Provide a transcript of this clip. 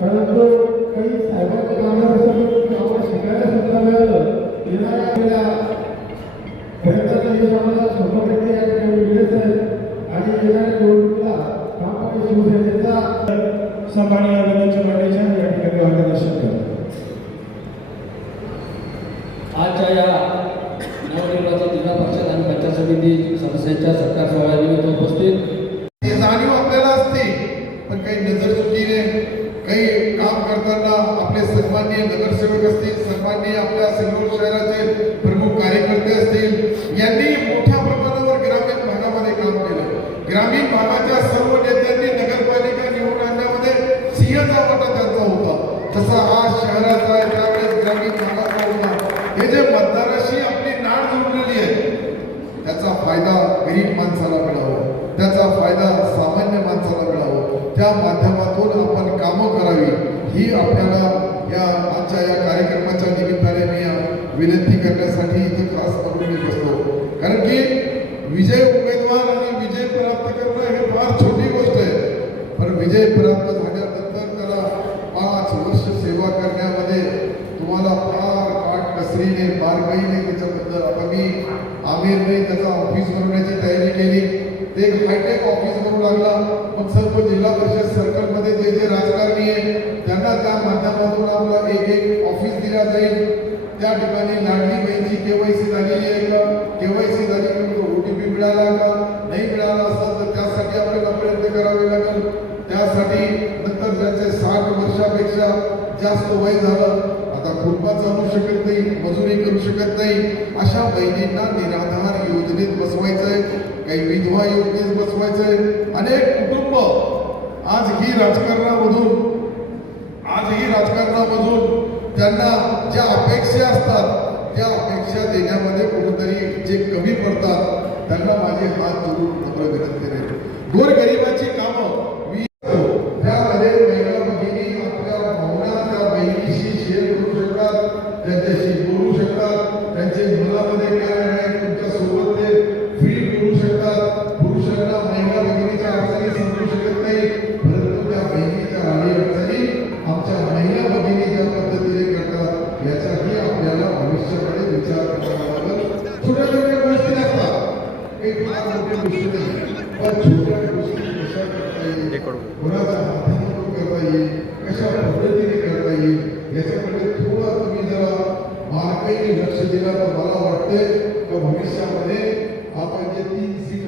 परंतु काही साहेबांच्या कामाला शिकायला सुद्धा मिळालं. येणाऱ्या खरेदीचा यश आम्हाला 100% या ठिकाणी मिळत आहे आणि येणाऱ्या निवडणुकीला ठामपणे शिवसेनेचा सन्माननीय अभिनंदन मंडळाच्या या ठिकाणी मार्गदर्शन करतो. आजच्या या नवनिर्वाचित जिल्हा परिषद आणि पंचायत समिती सदस्यांच्या सत्कार सोहळ्यानिमित्त उपस्थित ती जाणीव आपल्याला असते, पण काही नजरचुकीने काही काम करताना आपले सन्माननीय नगरसेवक असतील, सन्माननीय आपल्या सिल्लोड शहराचे प्रमुख कार्यकर्ते असतील, यांनी मोठ्या प्रमाणावर ग्रामीण भागामध्ये काम केलं. ग्रामीण भागाच्या सर्व नेत्यांनी नगरपालिका निवडून आणण्यामध्ये सिंहाचा वाटा त्यांचा होता. तसा आज शहराचा आहे, त्यावेळेस ग्रामीण भागाचा होता. हे जे मतदाराशी आपली नाळ जोडलेली आहे, त्याचा फायदा गरीब माणसाला मिळावा, त्याचा फायदा सामान्य माणसाला मिळावा, त्या माध्यमातून आपण कामं करावी ही आपल्याला या आजच्या या कार्यक्रमाच्या निमित्ताने मी विनंती करण्यासाठी इथे खास करून मी बसतो. कारण की विजय उमेदवार आणि विजय प्राप्त करणं हे फार छोटी गोष्ट आहे, पण विजय प्राप्त झाल्यानंतर त्याला 5 वर्ष सेवा करण्यामध्ये तुम्हाला फार काटकसरीने बारकाईने त्याच्याबद्दल आता मी आमिरने त्याचा ऑफिस बनवण्याची तयारी केली. ते हायटेक ऑफिस बनवू लागला. मग सर्व जिल्हा परिषद सर्कलमध्ये जे जे राजकारणी आहे त्यांना त्या माध्यमातून आपला एक ऑफिस दिला जाईल. त्या ठिकाणी लाडली बहिणीची केवायसी झालेली आहे का, केवायसी झाली म्हणजे OTP मिळाला का, नाही मिळाला असेल तर त्यासाठी आपल्याला प्रयत्न करावे लागेल. त्यासाठी नंतर ज्याचे 60 वर्षापेक्षा जास्त वय झालं, आता कुटुंबात चालू शकत नाही, मजुरी करू शकत नाही, अशा बहिणींना निराधार योजनेत बसवायचंय, काही विधवा योजनेत बसवायचंय. अनेक कुटुंब आजही राजकारणामधून त्यांना ज्या अपेक्षा असतात त्या अपेक्षा देण्यामध्ये कुठेतरी जे कमी पडतात त्यांना माझे हात जोडून नम्र विनंती आहे. गोरगरिबाची कामं त्यामध्ये महिला भगिनी आपल्या भावना त्या बहिणीशी शेअर करू शकतात, त्यांच्याशी बोलू शकतात, त्यांचे मुलामध्ये काय आहे तुमच्या सोबत ते फील करू शकतात. पुरुषांना महिला भगिनीच्या अडचणी समजू शकत नाही, परंतु त्या बहिणीच्या अडचणी आमच्या महिला भगिनी ज्या पद्धतीने करतात याचाही आपल्याला भविष्यामध्ये विचार करावा लागेल. छोट्या छोट्या गोष्टी असतात, काही फार मोठ्या गोष्टी नाही, पण छोट्या गोष्टी कशा करता येईल, कोणाच्या माध्यमातून करता येईल, कशा पद्धतीने करता येईल याच्याकडे थोडं तुम्ही जरा बारकाईने लक्ष दिलं तर मला वाटतंय की भविष्यामध्ये आपण जे 3 सीट